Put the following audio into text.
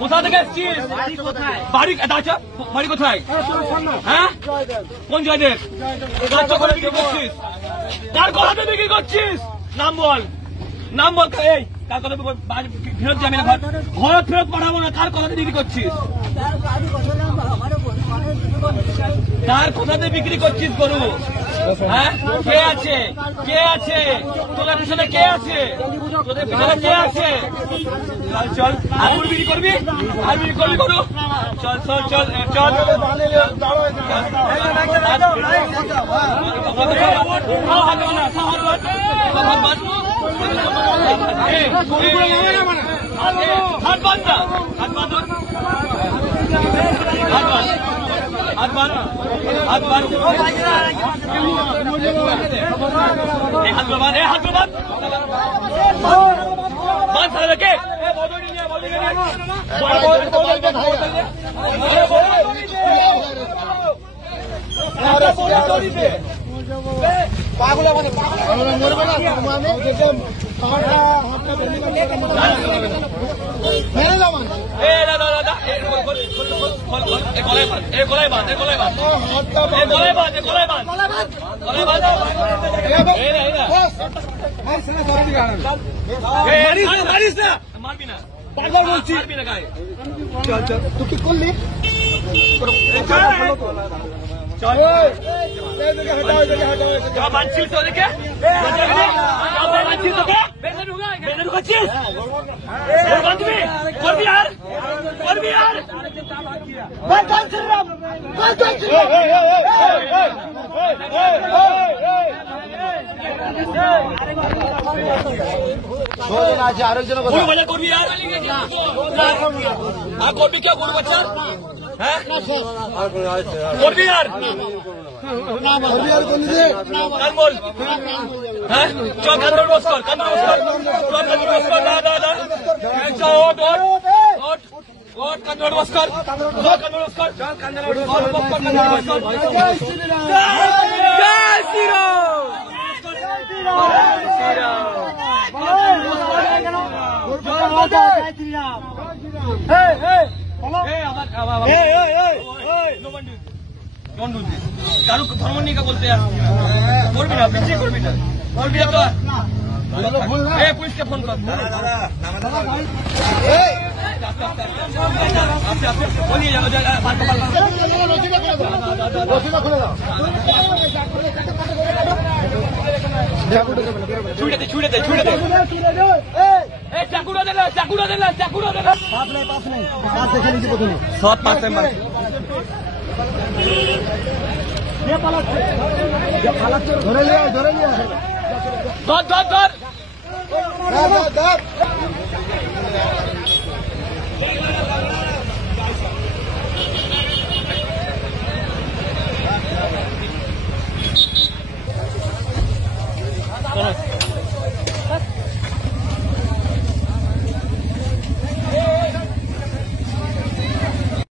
কোথা থেকে এসছিস? বাড়ি বাড়ি কোথায়? হ্যাঁ, কোন জয়দেব? কার কথাতে বিক্রি করছিস? নাম বল, নাম বল। এই কার কথা ফেরত যাবি না? ঘর ফেরত পাঠাবো না। কার কথাতে বিক্রি করছিস? কার কথাতে বিক্রি করছিস গরু? হ্যাঁ, কে আছে? কে আছে তোদের পিছনে? কে আছে তোদের পিছনে? কে আছে? চল চল, আর বিক্রি করবি? আর বিক্রি করবি গরু? চল চল চল চল। হাত বান্ধ, হাত বান্ধ, হাত বান্ধ, হাত বান্ধ, হাত বান্ধ, হাত বান্ধ, বান্ধ সারা কে? পাগলা মানে মরবে না। মারবি না, পাগল বলছি। তুই কি করলি? মানছিস তোদেরকে? মানছিস তোকে? বেঁধে ঢুকাচ্ছিস? বাঁধবি? করবি আর? করবি আর? আরেকজন করবি আর? করবি কেউ গরু বাচ্চা? হ্যাঁ, করবি আর? বল। হ্যাঁ, চল কান্দর বস কর, কান্দর বস কর, চল কান্দর বস কর। না না না, ওট ওট ওট ওট, কান্দর বস কর, কান্দর বস কর, চল কান্দর বস কর, কান্দর বস কর। জয় শ্রীরাম, জয় শ্রীরাম, জয় শ্রীরাম। কারো ধর্ম নিয়ে বলতে করবি না, বিক্রি করবি না, করবি না তো পুলিশকে ফোন কর। ছুড়ে দে, ছুড়ে দে, ছুড়ে দে, চাকুড়া দে, চাকুড়া দে, চাকুড়া দে। সব পাশে ধরে লিয়া, ধরে লিয়া, ধর ধর ধর।